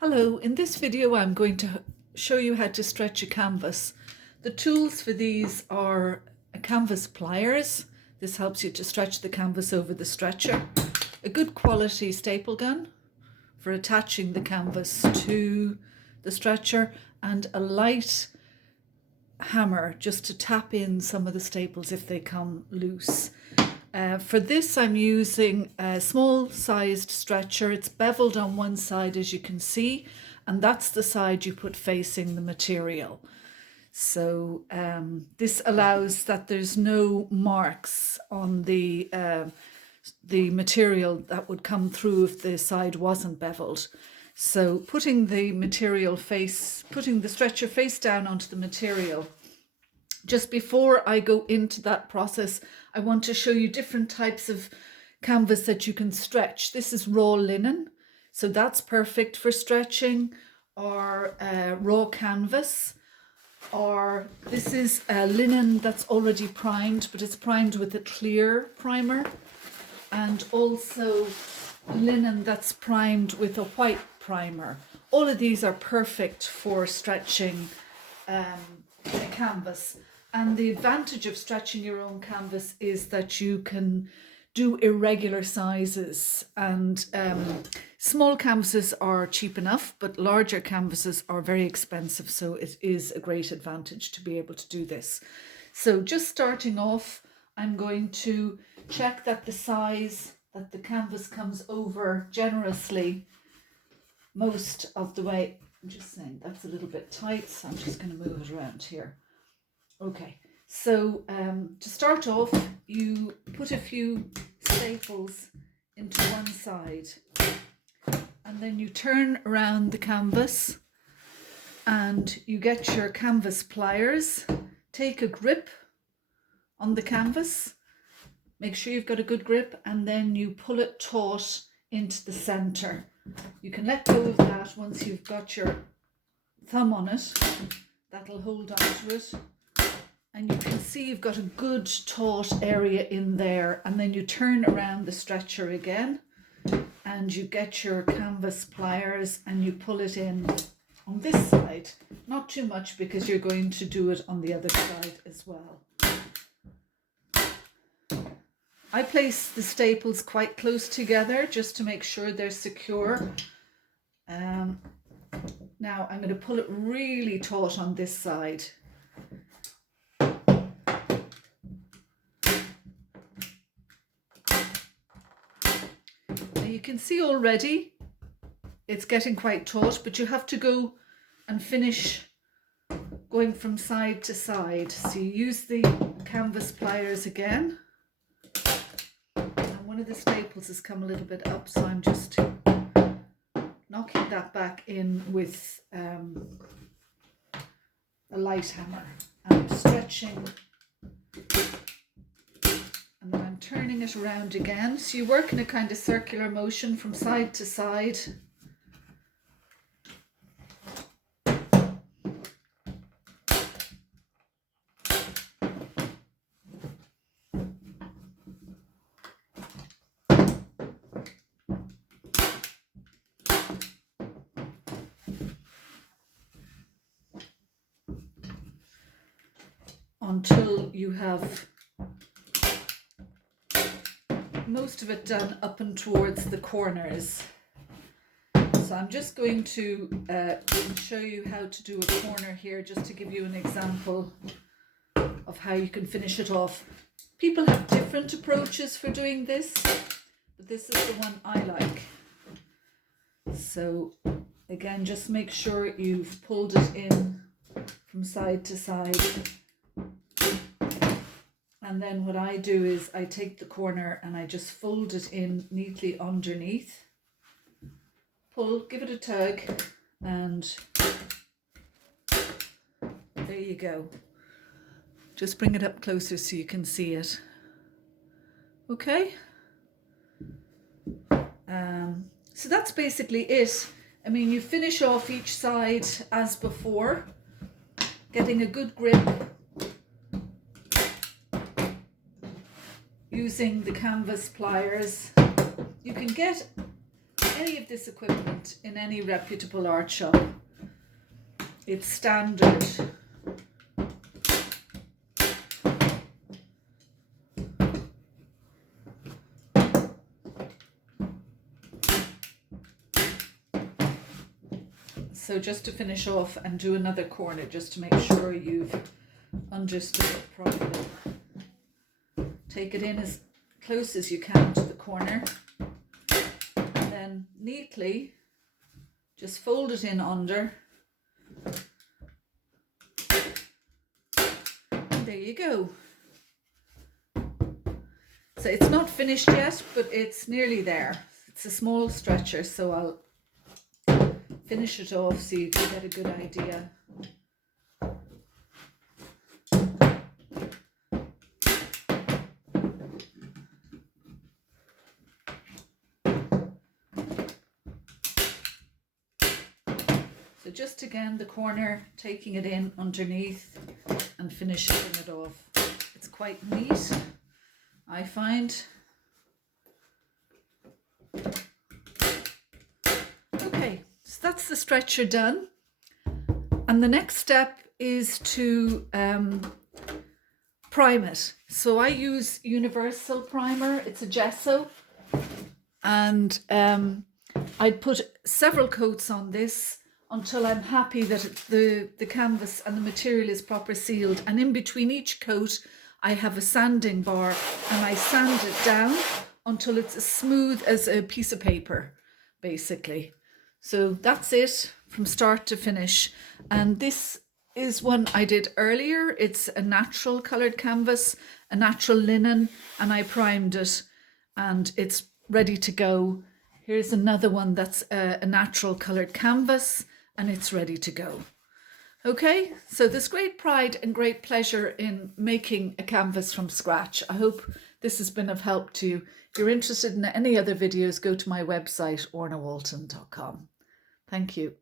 Hello, in this video I'm going to show you how to stretch a canvas. The tools for these are canvas pliers. This helps you to stretch the canvas over the stretcher. A good quality staple gun for attaching the canvas to the stretcher, and a light hammer just to tap in some of the staples if they come loose. For this I'm using a small sized stretcher. It's beveled on one side, as you can see, and that's the side you put facing the material. So this allows that there's no marks on the material that would come through if the side wasn't beveled. So putting the stretcher face down onto the material. Just before I go into that process, I want to show you different types of canvas that you can stretch. This is raw linen, so that's perfect for stretching, or raw canvas, or this is linen that's already primed, but it's primed with a clear primer, and also linen that's primed with a white primer. All of these are perfect for stretching a canvas. And the advantage of stretching your own canvas is that you can do irregular sizes, and small canvases are cheap enough, but larger canvases are very expensive, so it is a great advantage to be able to do this. So just starting off, I'm going to check that the size that the canvas comes over generously most of the way. I'm just saying that's a little bit tight, so I'm just going to move it around here. Okay, so to start off, you put a few staples into one side, and then you turn around the canvas and you get your canvas pliers. Take a grip on the canvas, make sure you've got a good grip, and then you pull it taut into the center. You can let go of that once you've got your thumb on it. That'll hold on to it. And you can see you've got a good taut area in there, and then you turn around the stretcher again and you get your canvas pliers and you pull it in on this side. Not too much, because you're going to do it on the other side as well. I place the staples quite close together just to make sure they're secure. Now I'm going to pull it really taut on this side. You can see already it's getting quite taut, but you have to go and finish going from side to side. So you use the canvas pliers again, and one of the staples has come a little bit up, so I'm just knocking that back in with a light hammer. I'm stretching, and then I'm turning it around again. So you work in a kind of circular motion from side to side. Until you have most of it done up and towards the corners. So I'm just going to show you how to do a corner here, just to give you an example of how you can finish it off. People have different approaches for doing this, but this is the one I like. So again, just make sure you've pulled it in from side to side. And then what I do is I take the corner and I just fold it in neatly underneath. Pull, give it a tug, and there you go. Just bring it up closer so you can see it. Okay? So that's basically it. I mean, you finish off each side as before, getting a good grip, using the canvas pliers. You can get any of this equipment in any reputable art shop. It's standard. So just to finish off and do another corner, just to make sure you've understood it properly. Take it in as close as you can to the corner, and then neatly just fold it in under. And there you go. So it's not finished yet, but it's nearly there. It's a small stretcher, so I'll finish it off so you can get a good idea. So just again the corner, taking it in underneath and finishing it off. It's quite neat, I find. Okay, so that's the stretcher done. And the next step is to prime it. So I use Universal Primer, it's a gesso. And I'd put several coats on this until I'm happy that the canvas and the material is proper sealed. And in between each coat, I have a sanding bar and I sand it down until it's as smooth as a piece of paper, basically. So that's it from start to finish. And this is one I did earlier. It's a natural coloured canvas, a natural linen, and I primed it and it's ready to go. Here's another one that's a natural coloured canvas and it's ready to go. Okay, so there's great pride and great pleasure in making a canvas from scratch. I hope this has been of help to you. If you're interested in any other videos, go to my website, ornawalton.com. Thank you.